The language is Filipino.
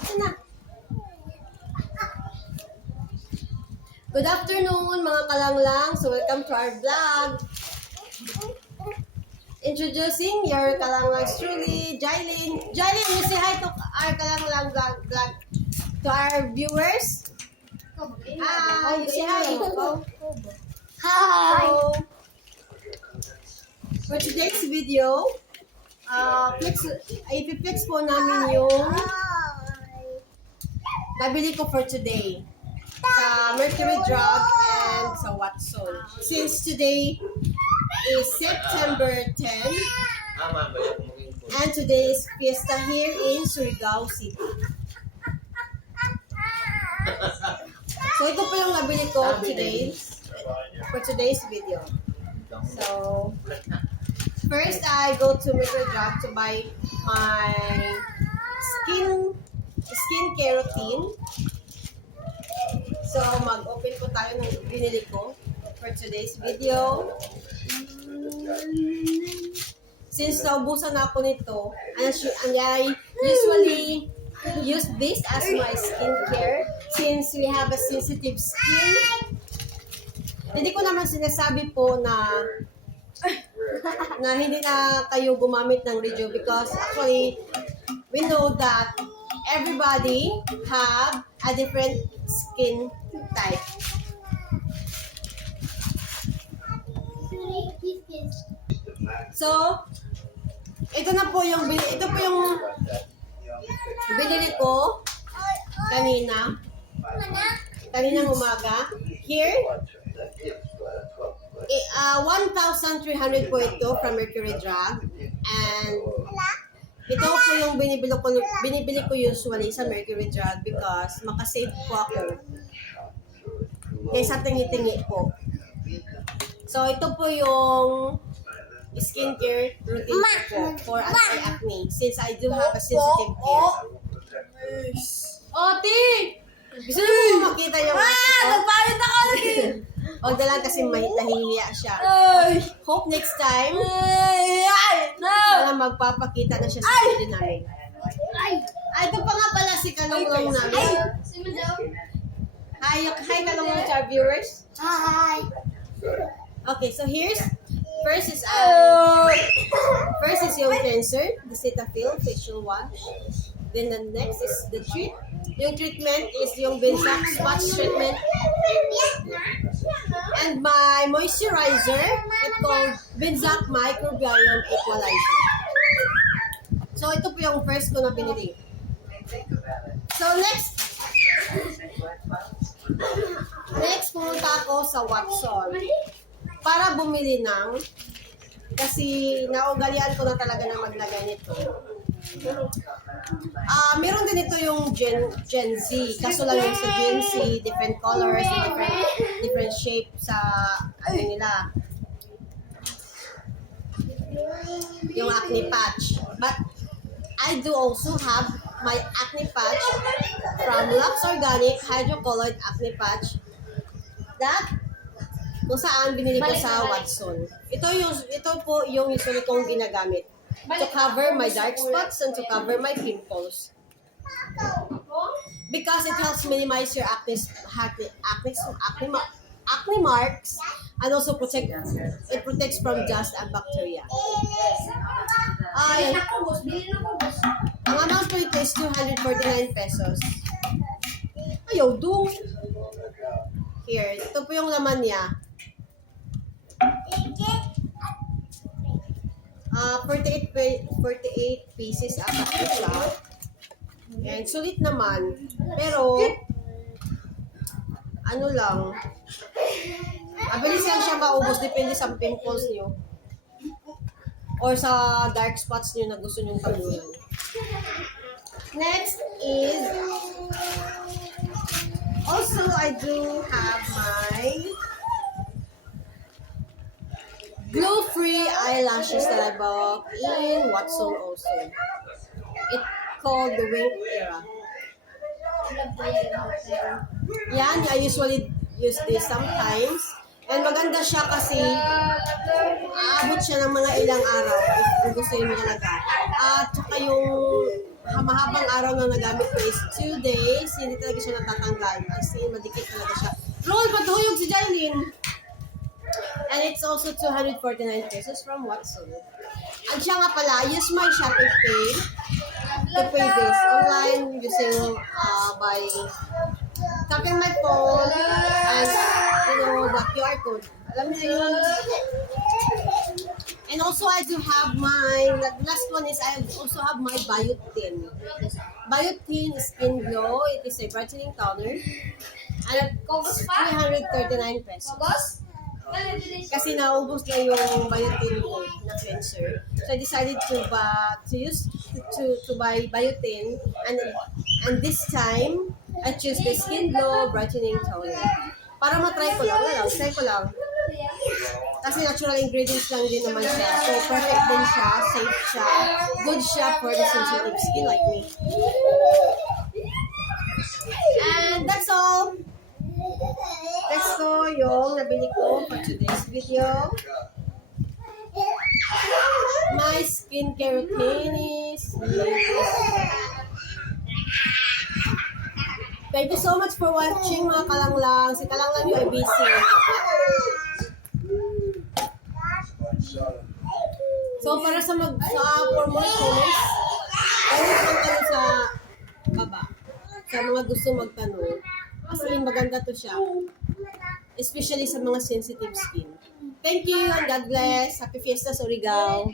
Na. Good afternoon mga kalanglang. So welcome to our vlog. Introducing your kalanglangs truly, Jailin. Jailin, you say hi to our kalanglang vlog to our viewers. Hi, you say hi. Hi! So, for today's video, ipiplex po namin yung nabili ko for today sa Mercury Drug and sa Watson. Since today is September 10 and today is fiesta here in Surigao City. So ito po yung nabili ko today for today's video. So first I go to Mercury Drug to buy my skincare routine. So, mag-open po tayo ng binili ko for today's video. Since naubusan na ako nito, and I usually use this as my skincare since we have a sensitive skin. Hindi ko naman sinasabi po na hindi na kayo gumamit ng Rejo because actually, we know that everybody have a different skin type. So, ito po yung binili ko kaninang umaga. Here, 1,300 po ito from Mercury Drug. And ito po yung binibili ko usually sa Mercury Drug because makasave po ako kaysa tingi-tingi po. So, ito po yung skincare routine ko for anti-acne since I do have a sensitive skin. Oti! Gusto niyo po makita yung acne ko? Nagbayad ako lagi! Huwag na lang kasi nahihiya siya. Hope next time, sana magpapakita na siya sa video namin. Ito pa nga pala si Kalunglong namin. Hi Kalunglong to our viewers. Hi! Okay, so first is yung cleanser, the Cetaphil facial wash. Then the next is the yung treatment is yung Benzac Spot treatment. And my moisturizer, it's called Benzac Microbiome Equalizer. So ito po yung first ko na binili. So next pumunta ako sa Watson para bumili kasi naugalian ko na talaga na maglagay nito. Meron din ito yung Gen Z. Kaso lang yung sa Gen Z, different colors, different shape sa nila. Yung acne patch. But I do also have my acne patch from Lux Organic Hydrocolored Acne Patch that kung saan binili ko sa Watson. Ito po yung usually kong ginagamit to cover my dark spots and to cover my pimples. Because it helps minimize your acne marks and also it protects from dust and bacteria. Ang amount po ito is 249 pesos. Ayaw, dung! Here, ito po yung laman niya. 48 pieces ata po siya. Yan, sulit naman. Pero, ano lang, mabilis lang siya maubos depende sa pimples niyo or sa dark spots niyo na gusto niyong tabunan. Next is, also I do have my glue-free eyelashes that I bought in Watson also. It's called the Wink Era. Yan, I usually use this sometimes. And maganda siya kasi aabot siya ng mga ilang araw kung gusto nyo talaga. At saka yung mahabang araw na nagamit ko is 2 days. Hindi talaga siya natatanggal. As in, madikit talaga siya. Roll, paduyog si Jailin. And it's also 249 pesos from Watson. Ang siya nga pala, use my Shopee Pay to pay this online using by tapping my phone and the QR code. Alam niyo yun. And also I do have my, the last one is I also have my Biotin. Biotin Skin Glow. It is a brightening toner. And it costs 339 pesos. Kasi naubos na yung Biotin ko na cleanser. So I decided to buy Biotin and this time I choose the Skin Glow Brightening Toner. Para matry ko lang, try ko lang. Kasi natural ingredients lang din naman siya. So perfect din siya, safe siya, good siya for the sensitive skin like me. And that's all. That's all yung nabili ko for today's video. My skincare routine is this. Thank you so much for watching mga kalanglang. Si kalanglang yung ABC. So para sa for more comments, comment lang kayo sa baba. Sa mga gusto magtanong. Kasi maganda to siya. Especially sa mga sensitive skin. Thank you and God bless. Happy Fiestas, Surigao.